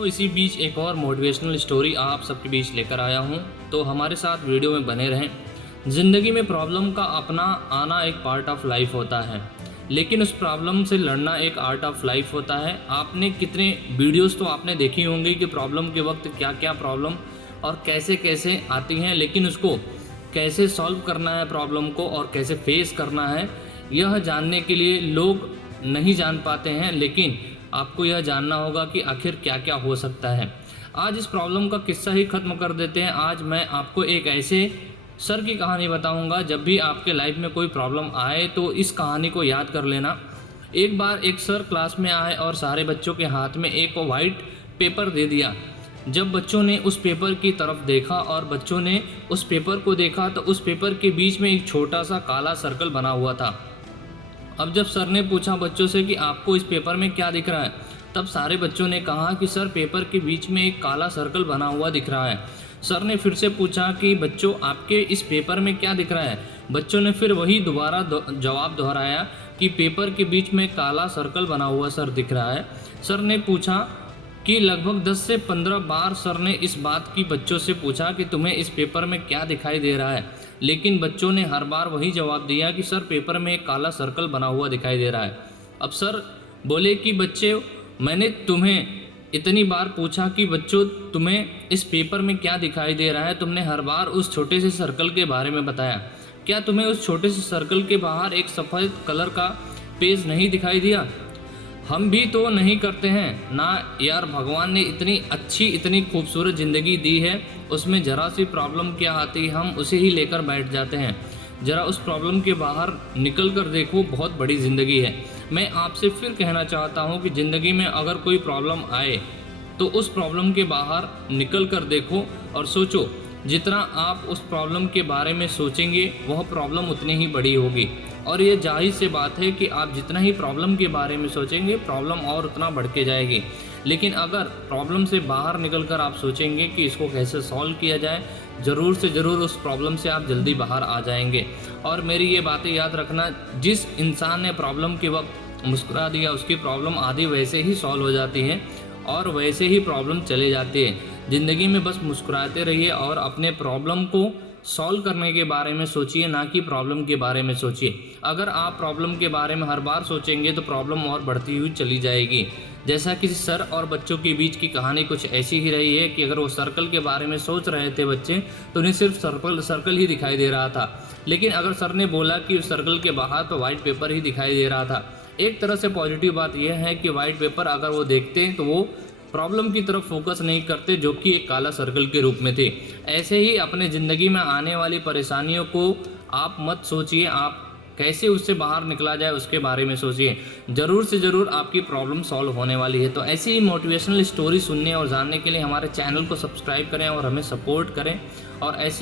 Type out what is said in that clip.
तो इसी बीच एक और मोटिवेशनल स्टोरी आप सबके बीच लेकर आया हूँ, तो हमारे साथ वीडियो में बने रहें। ज़िंदगी में प्रॉब्लम का अपना आना एक पार्ट ऑफ लाइफ होता है, लेकिन उस प्रॉब्लम से लड़ना एक आर्ट ऑफ लाइफ होता है। आपने कितने वीडियोस तो आपने देखी होंगी कि प्रॉब्लम के वक्त क्या क्या प्रॉब्लम और कैसे कैसे आती हैं, लेकिन उसको कैसे सॉल्व करना है प्रॉब्लम को और कैसे फेस करना है, यह जानने के लिए लोग नहीं जान पाते हैं। लेकिन आपको यह जानना होगा कि आखिर क्या क्या हो सकता है। आज इस प्रॉब्लम का किस्सा ही ख़त्म कर देते हैं। आज मैं आपको एक ऐसे सर की कहानी बताऊंगा। जब भी आपके लाइफ में कोई प्रॉब्लम आए तो इस कहानी को याद कर लेना। एक बार एक सर क्लास में आए और सारे बच्चों के हाथ में एक वाइट पेपर दे दिया। जब बच्चों ने उस पेपर की तरफ देखा और बच्चों ने उस पेपर को देखा तो उस पेपर के बीच में एक छोटा सा काला सर्कल बना हुआ था। अब जब सर ने पूछा बच्चों से कि आपको इस पेपर में क्या दिख रहा है, तब सारे बच्चों ने कहा कि सर पेपर के बीच में एक काला सर्कल बना हुआ दिख रहा है। सर ने फिर से पूछा कि बच्चों आपके इस पेपर में क्या दिख रहा है। बच्चों ने फिर वही दोबारा जवाब दोहराया कि पेपर के बीच में काला सर्कल बना हुआ सर दिख रहा है। सर ने पूछा कि लगभग 10 से 15 बार सर ने इस बात की बच्चों से पूछा कि तुम्हें इस पेपर में क्या दिखाई दे रहा है, लेकिन बच्चों ने हर बार वही जवाब दिया कि सर पेपर में एक काला सर्कल बना हुआ दिखाई दे रहा है। अब सर बोले कि बच्चे मैंने तुम्हें इतनी बार पूछा कि बच्चों तुम्हें इस पेपर में क्या दिखाई दे रहा है, तुमने हर बार उस छोटे से सर्कल के बारे में बताया। क्या तुम्हें उस छोटे से सर्कल के बाहर एक सफ़ेद कलर का पेज नहीं दिखाई दिया? हम भी तो नहीं करते हैं ना यार। भगवान ने इतनी अच्छी इतनी खूबसूरत ज़िंदगी दी है, उसमें ज़रा सी प्रॉब्लम क्या आती है हम उसे ही लेकर बैठ जाते हैं। ज़रा उस प्रॉब्लम के बाहर निकल कर देखो, बहुत बड़ी ज़िंदगी है। मैं आपसे फिर कहना चाहता हूँ कि ज़िंदगी में अगर कोई प्रॉब्लम आए तो उस प्रॉब्लम के बाहर निकल कर देखो और सोचो। जितना आप उस प्रॉब्लम के बारे में सोचेंगे वह प्रॉब्लम उतनी ही बड़ी होगी। और ये जाहिर सी बात है कि आप जितना ही प्रॉब्लम के बारे में सोचेंगे प्रॉब्लम और उतना बढ़ के जाएगी। लेकिन अगर प्रॉब्लम से बाहर निकलकर आप सोचेंगे कि इसको कैसे सॉल्व किया जाए, ज़रूर से ज़रूर उस प्रॉब्लम से आप जल्दी बाहर आ जाएंगे। और मेरी ये बातें याद रखना, जिस इंसान ने प्रॉब्लम के वक्त मुस्कुरा दिया उसकी प्रॉब्लम आधी वैसे ही सॉल्व हो जाती है और वैसे ही प्रॉब्लम चले जाती है। ज़िंदगी में बस मुस्कुराते रहिए और अपने प्रॉब्लम को सॉल्व करने के बारे में सोचिए, ना कि प्रॉब्लम के बारे में सोचिए। अगर आप प्रॉब्लम के बारे में हर बार सोचेंगे तो प्रॉब्लम और बढ़ती हुई चली जाएगी। जैसा कि सर और बच्चों के बीच की कहानी कुछ ऐसी ही रही है कि अगर वो सर्कल के बारे में सोच रहे थे बच्चे तो उन्हें सिर्फ सर्कल ही दिखाई दे रहा था। लेकिन अगर सर ने बोला कि उस सर्कल के बाहर तो वाइट पेपर ही दिखाई दे रहा था। एक तरह से पॉजिटिव बात यह है कि वाइट पेपर अगर वो देखते तो वो प्रॉब्लम की तरफ फोकस नहीं करते, जो कि एक काला सर्कल के रूप में थे। ऐसे ही अपने ज़िंदगी में आने वाली परेशानियों को आप मत सोचिए, आप कैसे उससे बाहर निकला जाए उसके बारे में सोचिए। ज़रूर से ज़रूर आपकी प्रॉब्लम सॉल्व होने वाली है। तो ऐसी ही मोटिवेशनल स्टोरी सुनने और जानने के लिए हमारे चैनल को सब्सक्राइब करें और हमें सपोर्ट करें। और ऐसी